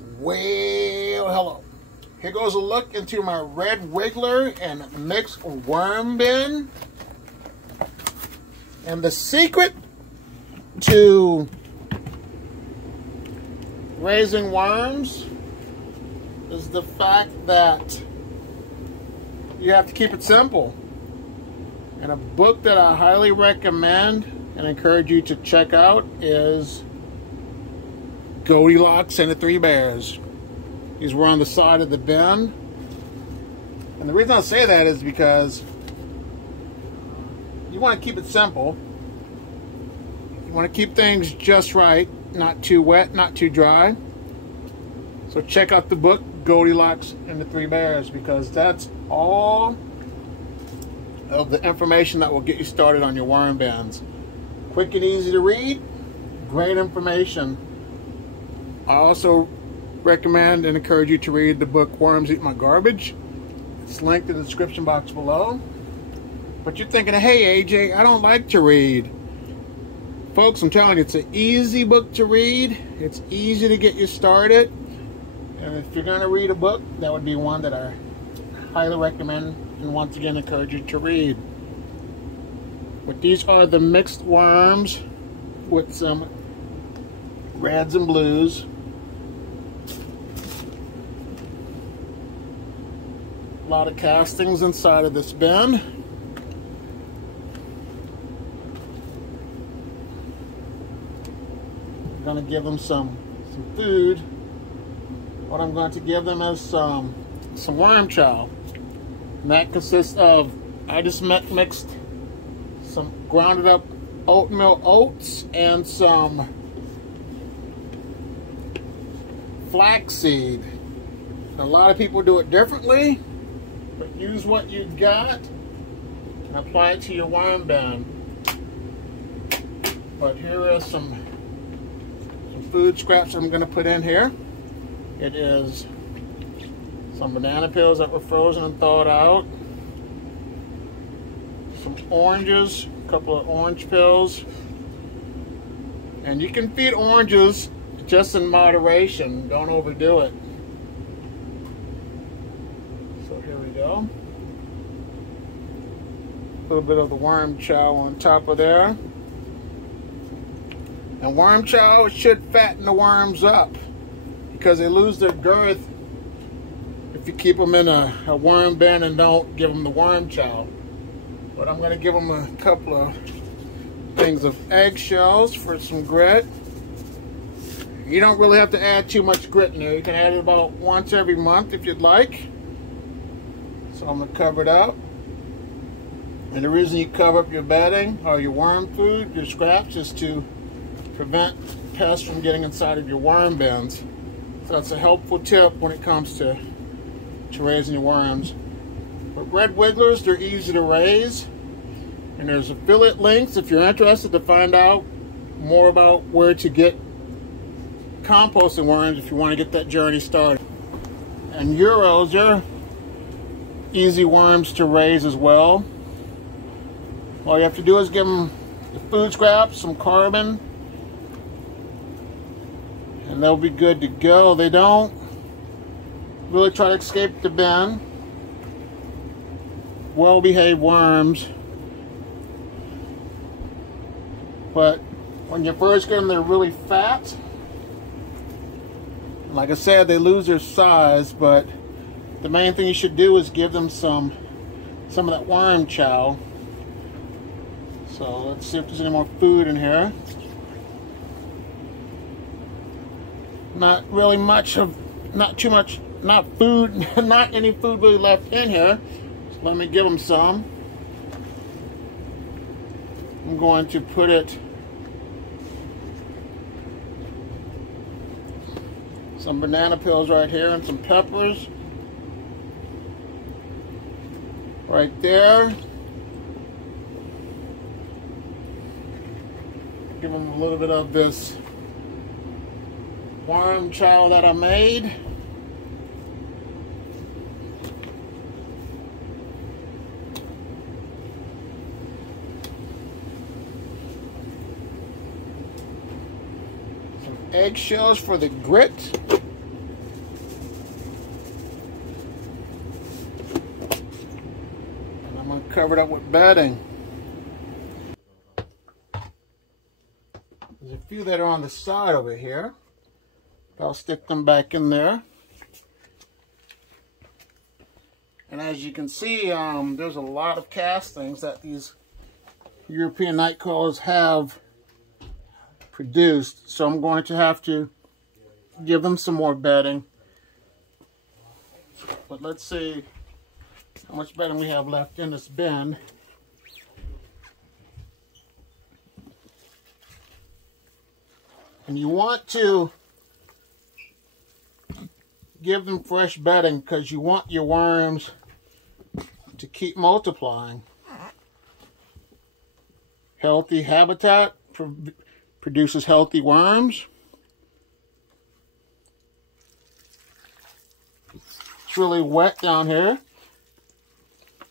Well, hello. Here goes a look into my red wiggler and mixed worm bin. And the secret to raising worms is the fact that you have to keep it simple. And a book that I highly recommend and encourage you to check out is Goldilocks and the Three Bears. These were on the side of the bin. And the reason I say that is because you want to keep it simple. You want to keep things just right, not too wet, not too dry. So check out the book Goldilocks and the Three Bears, because that's all of the information that will get you started on your worm bins. Quick and easy to read, great information. I also recommend and encourage you to read the book Worms Eat My Garbage. It's linked in the description box below. But you're thinking, hey AJ, I don't like to read. Folks, I'm telling you, it's an easy book to read. It's easy to get you started. And if you're going to read a book, that would be one that I highly recommend and once again encourage you to read. But these are the mixed worms with some reds and blues. A lot of castings inside of this bin. I'm going to give them some food. What I'm going to give them is some worm chow. And that consists of, I just mixed some grounded up oatmeal oats and some flaxseed. A lot of people do it differently, but use what you got and apply it to your worm bin. But here is some food scraps I'm going to put in here. It is some banana peels that were frozen and thawed out, some oranges, a couple of orange peels, and you can feed oranges just in moderation, don't overdo it. So here we go. A little bit of the worm chow on top of there. And worm chow should fatten the worms up because they lose their girth if you keep them in a worm bin and don't give them the worm chow. But I'm going to give them a couple of things of eggshells for some grit. You don't really have to add too much grit in there. You can add it about once every month if you'd like. So I'm going to cover it up. And the reason you cover up your bedding or your worm food, your scraps, is to prevent pests from getting inside of your worm bins. So that's a helpful tip when it comes to raising your worms. But red wigglers, they're easy to raise. And there's affiliate links if you're interested to find out more about where to get composting worms if you want to get that journey started. And Euros, they're easy worms to raise as well. All you have to do is give them the food scraps, some carbon, and they'll be good to go. They don't really try to escape the bin. Well-behaved worms. But when you first get them, they're really fat. Like I said, they lose their size, but the main thing you should do is give them some of that worm chow. So let's see if there's any more food in here. Not really much of, not too much, not food, not any food really left in here. So let me give them some. I'm going to put it, some banana peels right here and some peppers right there. Give them a little bit of this worm chow that I made. Some eggshells for the grit. covered up with bedding. There's a few that are on the side over here. I'll stick them back in there. And as you can see, there's a lot of castings that these European night crawlers have produced. So I'm going to have to give them some more bedding. But let's see how much bedding we have left in this bin. And you want to give them fresh bedding because you want your worms to keep multiplying. Healthy habitat produces healthy worms. It's really wet down here.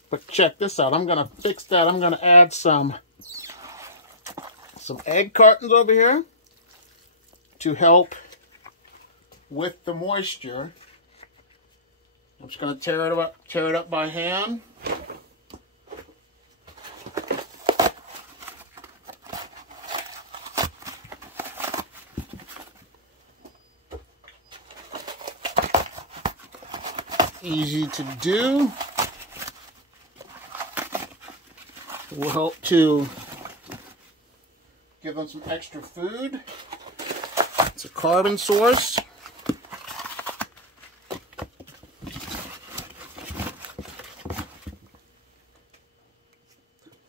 But check this out. I'm going to fix that. I'm going to add some egg cartons over here to help with the moisture. I'm just going to tear it up by hand. Easy to do. Will help to give them some extra food. It's a carbon source.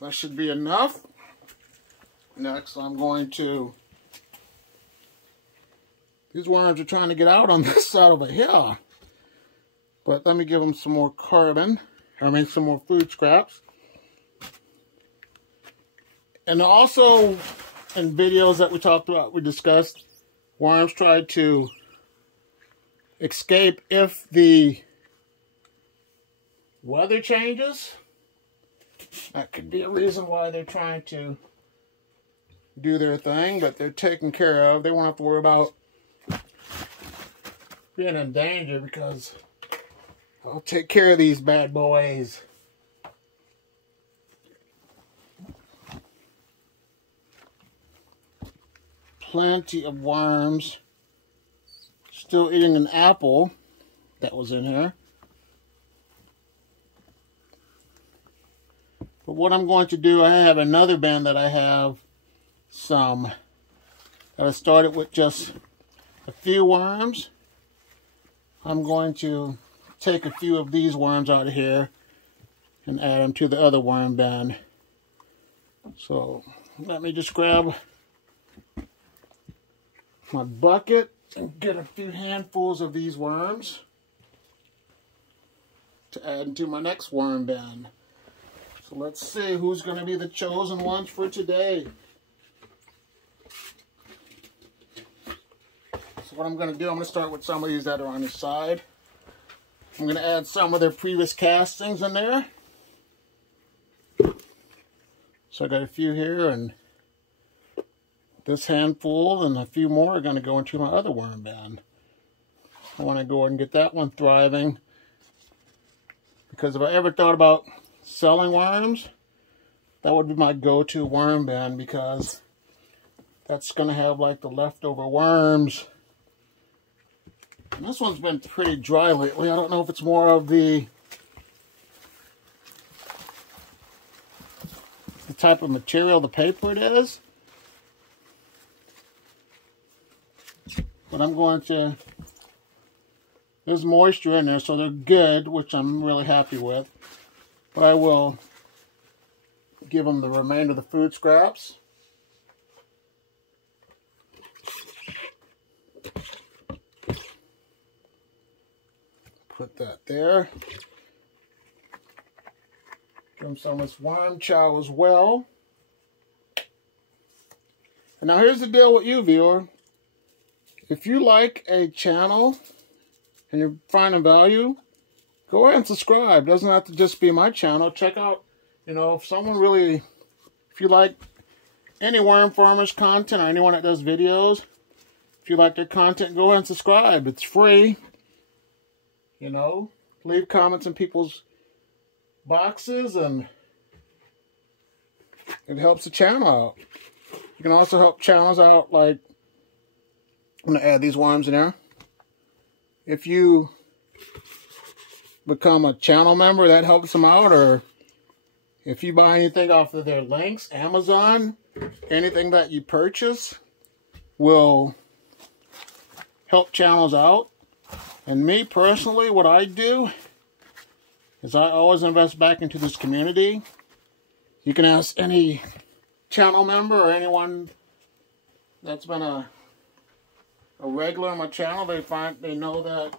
That should be enough. Next, I'm going to... These worms are trying to get out on this side over here. But let me give them some more carbon. Some more food scraps. And also, in videos that we talked about, we discussed, worms try to escape if the weather changes. That could be a reason why they're trying to do their thing, but they're taken care of. They won't have to worry about being in danger because I'll take care of these bad boys. Plenty of worms. Still eating an apple that was in here. But what I'm going to do, I have another bin that I have that I started with just a few worms. I'm going to take a few of these worms out of here and add them to the other worm bin. So let me just grab my bucket and get a few handfuls of these worms to add into my next worm bin. So let's see who's going to be the chosen ones for today. So what I'm going to do, I'm going to start with some of these that are on the side. I'm going to add some of their previous castings in there. So I got a few here, and this handful and a few more are going to go into my other worm bin. I want to go ahead and get that one thriving, because if I ever thought about selling worms, that would be my go-to worm bin, because that's going to have like the leftover worms. And this one's been pretty dry lately. I don't know if it's more of the type of material, the paper it is. But I'm going to, there's moisture in there, so they're good, which I'm really happy with. But I will give them the remainder of the food scraps. Put that there. Give them some of this worm chow as well. And now here's the deal with you, viewer. If you like a channel and you're finding value, go ahead and subscribe. It doesn't have to just be my channel. Check out, if you like any worm farmers content or anyone that does videos, if you like their content, go ahead and subscribe. It's free. Leave comments in people's boxes and it helps the channel out. You can also help channels out, like, I'm going to add these worms in there. If you become a channel member, that helps them out, or if you buy anything off of their links, Amazon, anything that you purchase will help channels out. And me personally, what I do is I always invest back into this community. You can ask any channel member or anyone that's been a regular on my channel. They know that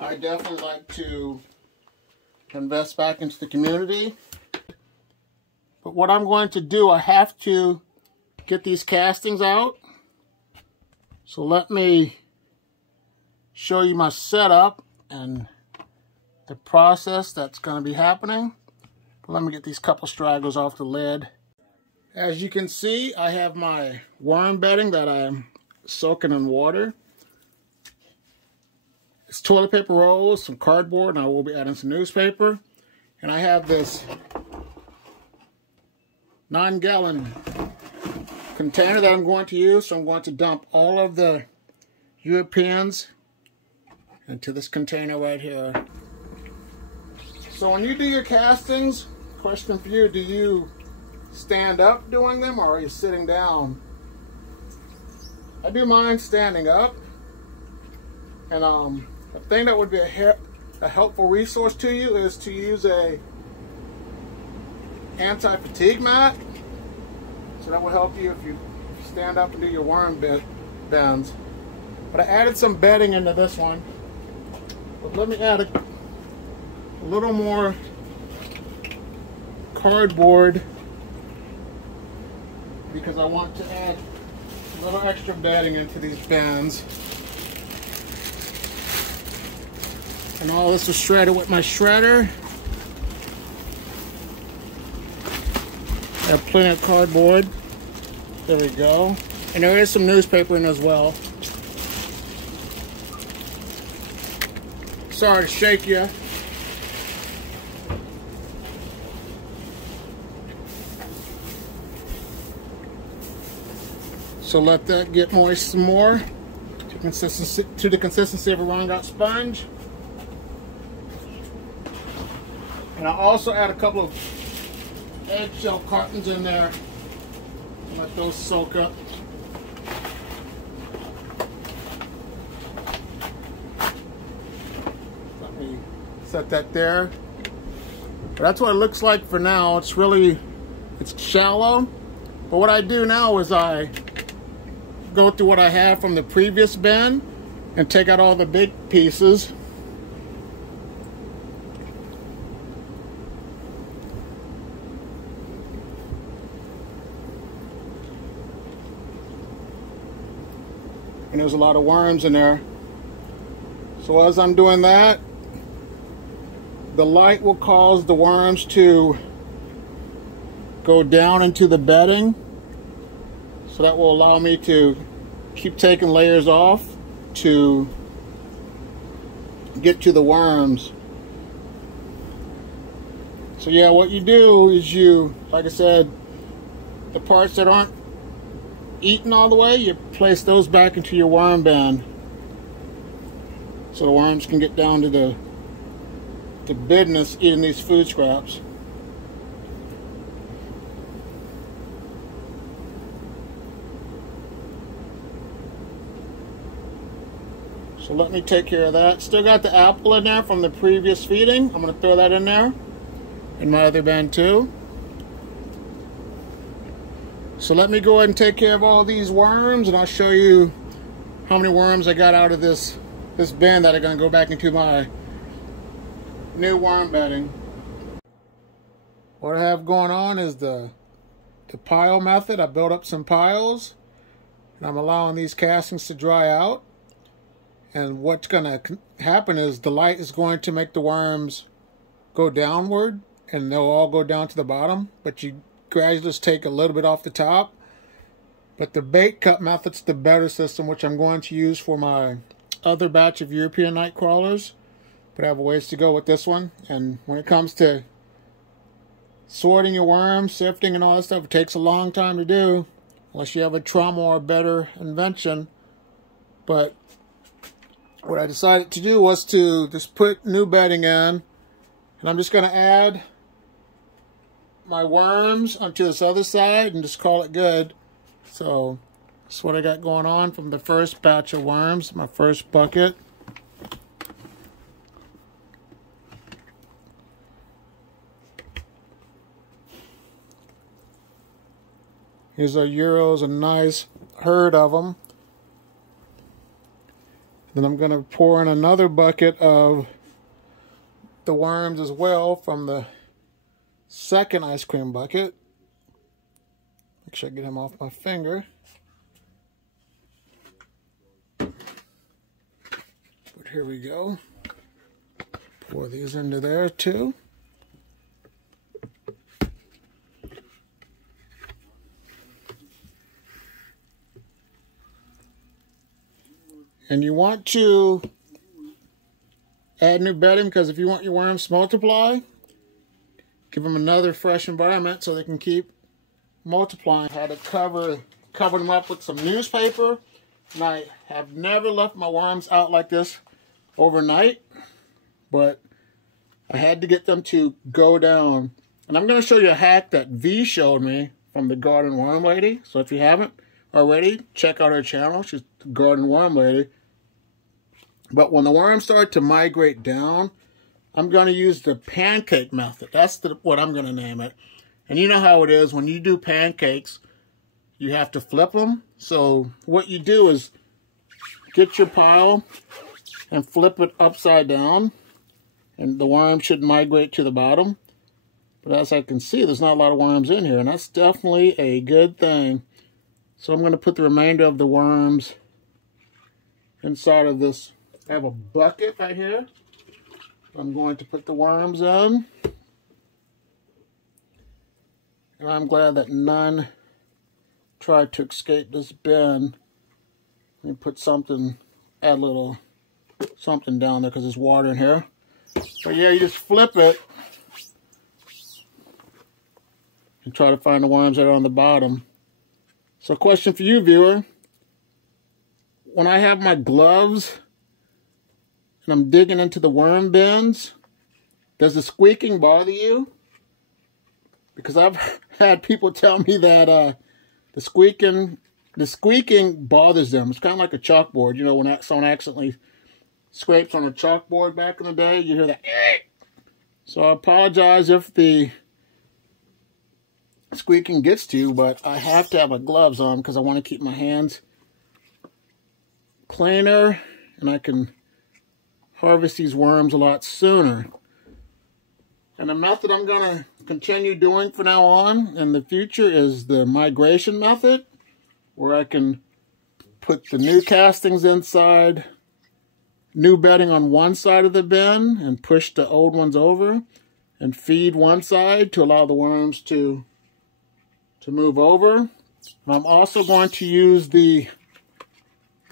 I definitely like to invest back into the community. But what I'm going to do, I have to get these castings out. So let me show you my setup and the process that's going to be happening. Let me get these couple stragglers off the lid. As you can see, I have my worm bedding that I'm soaking in water. It's toilet paper rolls, some cardboard, and I will be adding some newspaper. And I have this 9-gallon container that I'm going to use. So I'm going to dump all of the Europeans into this container right here. So when you do your castings, question for you, do you stand up doing them or are you sitting down? I do mine standing up. And a thing that would be a helpful resource to you is to use a anti-fatigue mat. So that will help you if you stand up and do your worm bends. But I added some bedding into this one. But let me add a little more cardboard because I want to add a little extra bedding into these bends. And all this was shredded with my shredder. I have plenty of cardboard. There we go. And there is some newspaper in as well. Sorry to shake you. So let that get moist some more to the consistency of a wrung out sponge. And I'll also add a couple of eggshell cartons in there. Let those soak up. Let me set that there. But that's what it looks like for now. It's shallow. But what I do now is I go through what I have from the previous bin and take out all the big pieces. And there's a lot of worms in there. So as I'm doing that, the light will cause the worms to go down into the bedding. So that will allow me to keep taking layers off to get to the worms. So yeah, what you do is you, like I said, the parts that aren't eaten all the way, you place those back into your worm bin so the worms can get down to the business eating these food scraps. So let me take care of that. Still got the apple in there from the previous feeding. I'm going to throw that in there in my other bin too. So let me go ahead and take care of all these worms, and I'll show you how many worms I got out of this bin that are going to go back into my new worm bedding. What I have going on is the pile method. I built up some piles, and I'm allowing these castings to dry out. And what's going to happen is the light is going to make the worms go downward, and they'll all go down to the bottom, but you gradually just take a little bit off the top. But the bait cut method's the better system, which I'm going to use for my other batch of European night crawlers. But I have a ways to go with this one. And when it comes to sorting your worms, sifting and all that stuff, it takes a long time to do, unless you have a trauma or a better invention. But what I decided to do was to just put new bedding in, and I'm just going to add my worms onto this other side and just call it good. So that's what I got going on from the first batch of worms, my first bucket. Here's our Euros, a nice herd of them. Then I'm going to pour in another bucket of the worms as well from the second ice cream bucket. Make sure I get him off my finger. But here we go. Pour these into there too. And you want to add new bedding, because if you want your worms to multiply, give them another fresh environment so they can keep multiplying. I had to cover them up with some newspaper, and I have never left my worms out like this overnight, but I had to get them to go down. And I'm going to show you a hack that V showed me from the Garden Worm Lady. So if you haven't already, check out her channel. She's the Garden Worm Lady. But when the worms start to migrate down, I'm going to use the pancake method. That's what I'm going to name it. And you know how it is when you do pancakes, you have to flip them. So what you do is get your pile and flip it upside down, and the worm should migrate to the bottom. But as I can see, there's not a lot of worms in here, and that's definitely a good thing. So I'm going to put the remainder of the worms inside of this. I have a bucket right here. I'm going to put the worms in. And I'm glad that none tried to escape this bin. Let me put something, add a little something down there because there's water in here. But yeah, you just flip it and try to find the worms that are on the bottom. So question for you, viewer. When I have my gloves and I'm digging into the worm bins, does the squeaking bother you? Because I've had people tell me that the squeaking bothers them. It's kind of like a chalkboard. You know, when someone accidentally scrapes on a chalkboard back in the day, you hear that. So I apologize if the squeaking gets to you, but I have to have my gloves on because I want to keep my hands cleaner and I can harvest these worms a lot sooner. And the method I'm going to continue doing from now on in the future is the migration method, where I can put the new castings inside, new bedding on one side of the bin, and push the old ones over, and feed one side to allow the worms to move over. And I'm also going to use the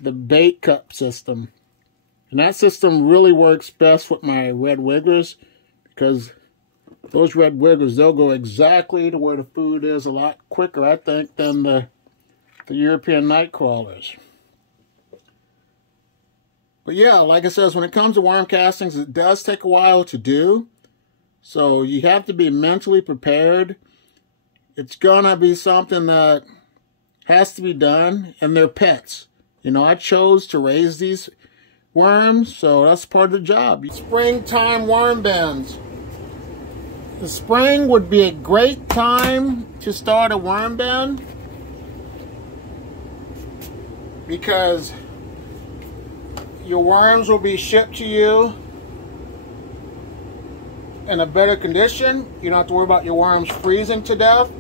bait cup system. And that system really works best with my red wigglers, because those red wigglers, they'll go exactly to where the food is a lot quicker, I think, than the European night crawlers. But yeah, like I said, when it comes to worm castings, it does take a while to do. So you have to be mentally prepared. It's gonna be something that has to be done, and they're pets. You know, I chose to raise these worms, so that's part of the job. Springtime worm bins. The spring would be a great time to start a worm bin, because your worms will be shipped to you in a better condition. You don't have to worry about your worms freezing to death.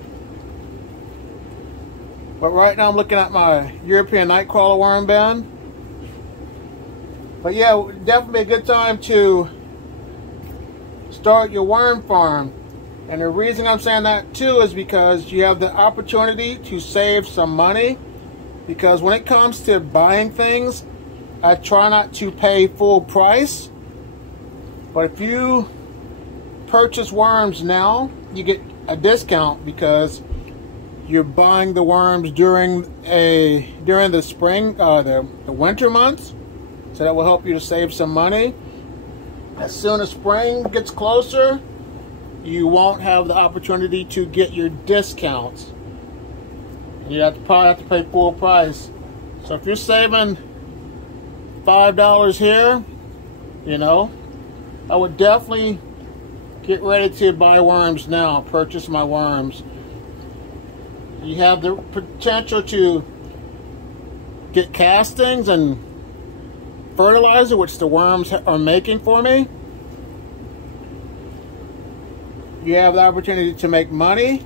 But right now I'm looking at my European Nightcrawler worm bin. But yeah, definitely a good time to start your worm farm. And the reason I'm saying that too is because you have the opportunity to save some money. Because when it comes to buying things, I try not to pay full price. But if you purchase worms now, you get a discount because you're buying the worms during the spring, the winter months. So that will help you to save some money. As soon as spring gets closer, you won't have the opportunity to get your discounts. You probably have to pay full price. So if you're saving $5 here, you know, I would definitely get ready to buy worms now. Purchase my worms. You have the potential to get castings and fertilizer, which the worms are making for me. You have the opportunity to make money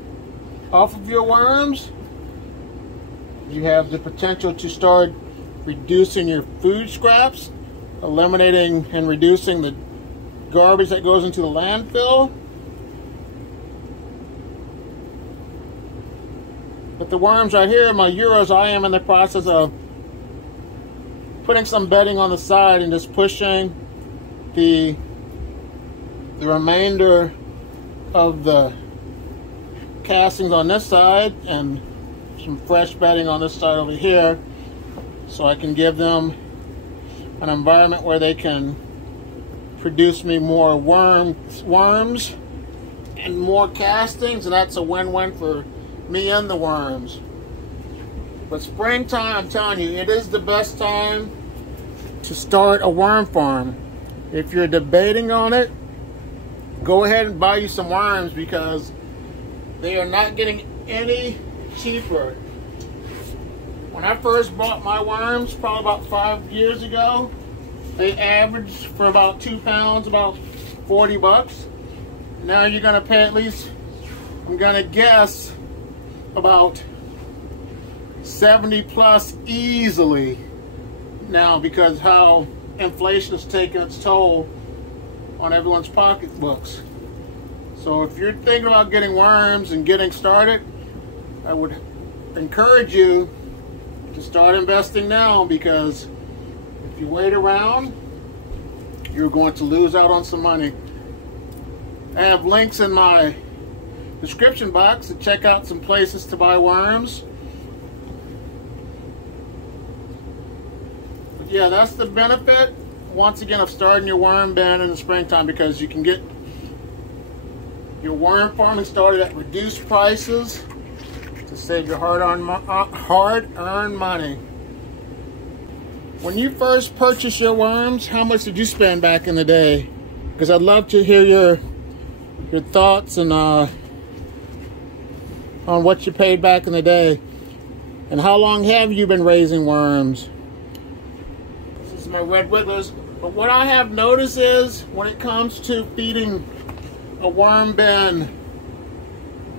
off of your worms. You have the potential to start reducing your food scraps, eliminating and reducing the garbage that goes into the landfill. But the worms right here, my Euros, I am in the process of putting some bedding on the side and just pushing the remainder of the castings on this side and some fresh bedding on this side over here, so I can give them an environment where they can produce me more worms and more castings, and that's a win-win for me and the worms. But springtime, I'm telling you, it is the best time to start a worm farm. If you're debating on it, go ahead and buy you some worms, because they are not getting any cheaper. When I first bought my worms, probably about 5 years ago, they averaged for about 2 pounds, about 40 bucks. Now you're gonna pay at least, I'm gonna guess, about 70 plus easily now, because how inflation has taken its toll on everyone's pocketbooks. So if you're thinking about getting worms and getting started, I would encourage you to start investing now, because if you wait around, you're going to lose out on some money. I have links in my description box to check out some places to buy worms. But yeah, that's the benefit, once again, of starting your worm bin in the springtime, because you can get your worm farming started at reduced prices to save your hard-earned money. When you first purchased your worms, how much did you spend back in the day? Because I'd love to hear your thoughts and on what you paid back in the day. And how long have you been raising worms? This is my red wigglers. But what I have noticed is, when it comes to feeding a worm bin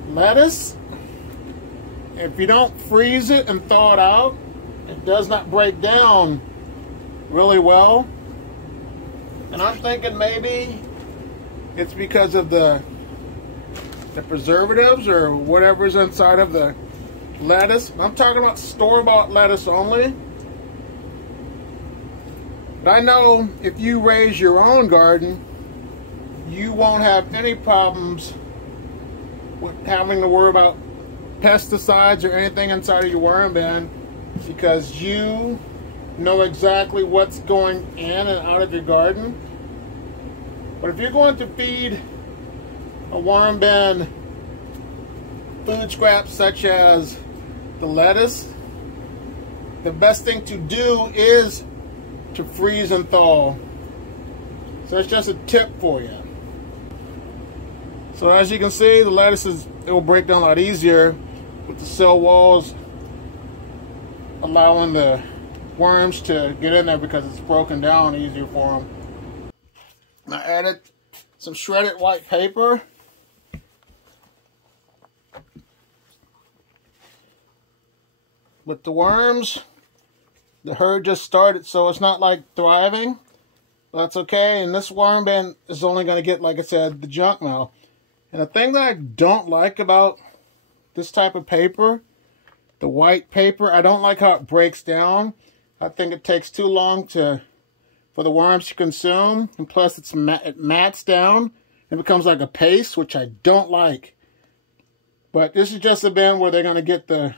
lettuce, if you don't freeze it and thaw it out, it does not break down really well. And I'm thinking maybe it's because of the preservatives or whatever's inside of the lettuce. I'm talking about store-bought lettuce only. But I know if you raise your own garden, you won't have any problems with having to worry about pesticides or anything inside of your worm bin, because you know exactly what's going in and out of your garden. But if you're going to feed a worm bin food scraps such as the lettuce, the best thing to do is to freeze and thaw. So it's just a tip for you. So as you can see, the lettuce it will break down a lot easier with the cell walls allowing the worms to get in there, because it's broken down easier for them. I added some shredded white paper. With the worms, the herd just started, so it's not like thriving. But that's okay, and this worm bin is only going to get, like I said, the junk mail. And the thing that I don't like about this type of paper, the white paper, I don't like how it breaks down. I think it takes too long for the worms to consume, and plus it mats down and becomes like a paste, which I don't like. But this is just a bin where they're going to get the,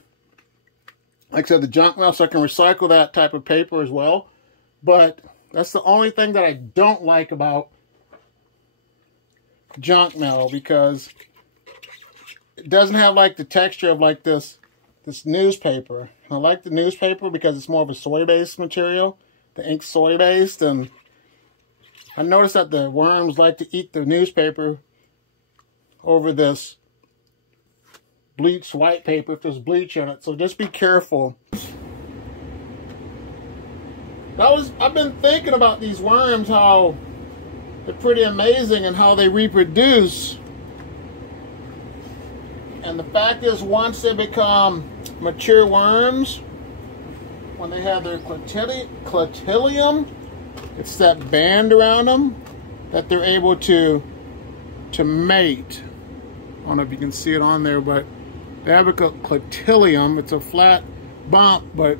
like I said, the junk mail, so I can recycle that type of paper as well. But that's the only thing that I don't like about junk mail, because it doesn't have like the texture of like this newspaper. I like the newspaper because it's more of a soy-based material, the ink soy-based, and I noticed that the worms like to eat the newspaper over this bleached white paper if there's bleach in it. So just be careful. I've been thinking about these worms, how they're pretty amazing and how they reproduce. And the fact is, once they become mature worms, when they have their clitellum, it's that band around them that they're able to mate. I don't know if you can see it on there, but they have a clitellum. It's a flat bump, but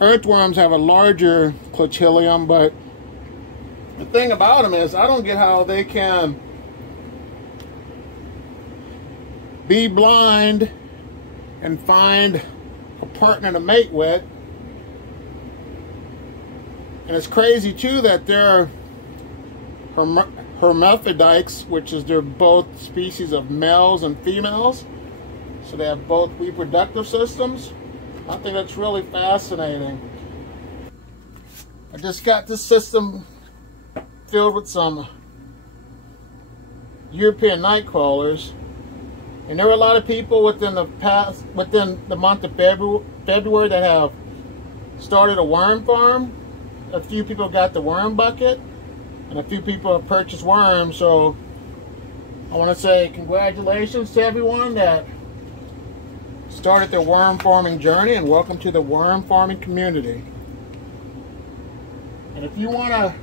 earthworms have a larger clitellum. But the thing about them is, I don't get how they can be blind and find a partner to mate with. And it's crazy too that they're hermaphrodites, which is they're both species of males and females, so they have both reproductive systems. I think that's really fascinating. I just got this system filled with some European night crawlers. And there were a lot of people within the month of February that have started a worm farm. A few people got the worm bucket, and a few people have purchased worms. So I want to say congratulations to everyone that started their worm farming journey, and welcome to the worm farming community. And if you want to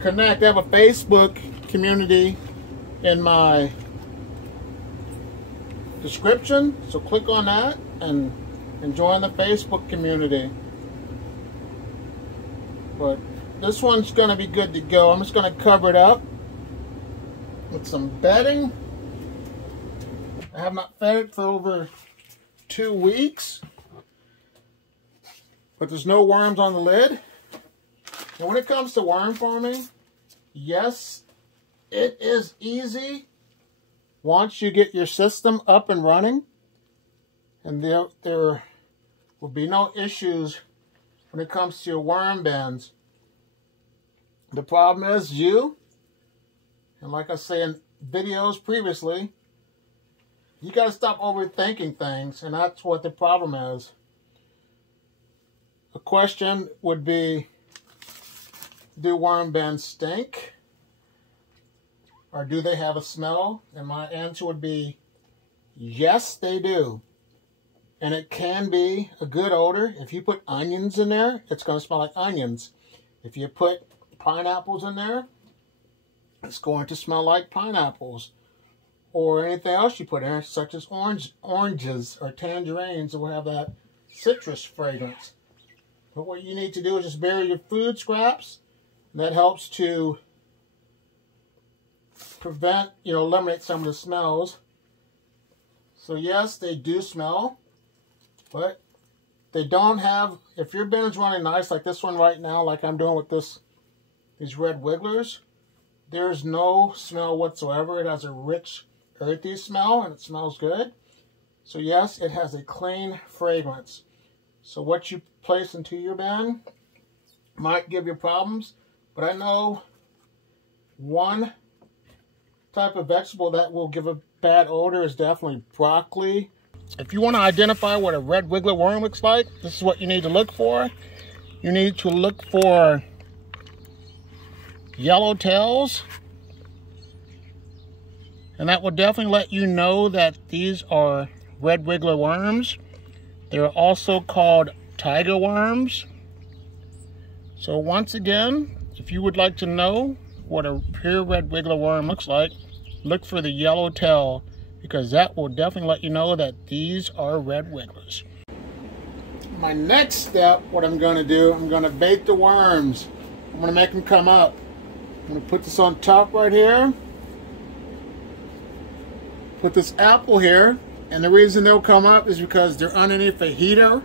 connect, I have a Facebook community in my description, so click on that and join the Facebook community. But this one's going to be good to go. I'm just going to cover it up with some bedding. I have not fed it for over 2 weeks, but there's no worms on the lid. And when it comes to worm farming, yes, it is easy once you get your system up and running, and there will be no issues when it comes to your worm bins. The problem is you, and like I say in videos previously, you got to stop overthinking things, and that's what the problem is. A question would be, do worm bins stink? Or do they have a smell? And my answer would be, yes, they do. And it can be a good odor. If you put onions in there, it's going to smell like onions. If you put pineapples in there, it's going to smell like pineapples. Or anything else you put in there, such as oranges or tangerines, that will have that citrus fragrance. But what you need to do is just bury your food scraps. And that helps to prevent, eliminate some of the smells. So yes, they do smell, but they don't have, if your bin is running nice like this one right now, like I'm doing with these red wigglers, there's no smell whatsoever. It has a rich, earthy smell, and it smells good. So yes, it has a clean fragrance. So what you place into your bin might give you problems, but I know one type of vegetable that will give a bad odor is definitely broccoli. If you want to identify what a red wiggler worm looks like, this is what you need to look for. You need to look for yellow tails, and that will definitely let you know that these are red wiggler worms. They're also called tiger worms. So once again, if you would like to know what a pure red wiggler worm looks like, look for the yellow tail, because that will definitely let you know that these are red wigglers. My next step, what I'm going to do, I'm going to bait the worms. I'm going to make them come up. I'm going to put this on top right here. put this apple here, and the reason they'll come up is because they're underneath a heater.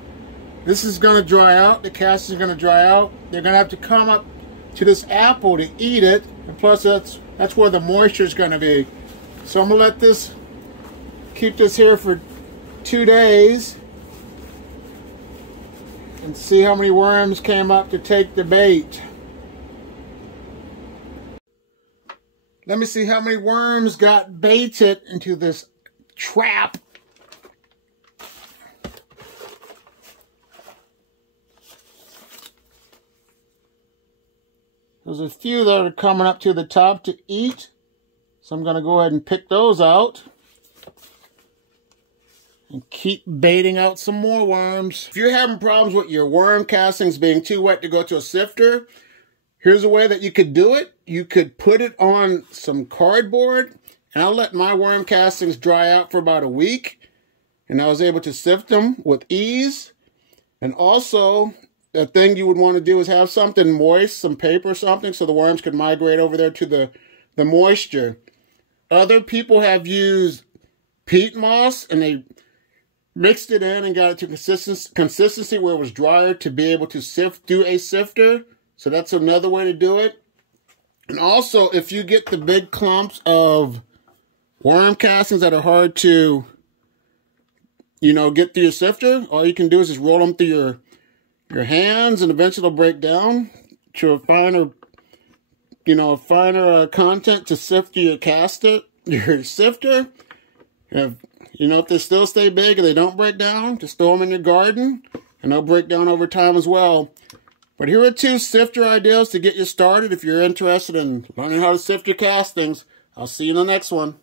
This is going to dry out. The casting is going to dry out. They're going to have to come up to this apple to eat it, and plus that's where the moisture is going to be. So I'm going to let this, keep this here for 2 days and see how many worms came up to take the bait. Let me see how many worms got baited into this trap. There's a few that are coming up to the top to eat, so I'm going to go ahead and pick those out and keep baiting out some more worms. If you're having problems with your worm castings being too wet to go to a sifter, here's a way that you could do it. You could put it on some cardboard, and I'll let my worm castings dry out for about a week, and I was able to sift them with ease. And also, the thing you would want to do is have something moist, some paper or something, so the worms could migrate over there to the moisture. Other people have used peat moss, and they mixed it in and got it to consistency where it was drier to be able to sift through a sifter. So that's another way to do it. And also, if you get the big clumps of worm castings that are hard to, get through your sifter, all you can do is just roll them through your hands, and eventually they'll break down to a finer, content to sift through your sifter. If they still stay big and they don't break down, just throw them in your garden, and they'll break down over time as well. But here are 2 sifter ideas to get you started if you're interested in learning how to sift your castings. I'll see you in the next one.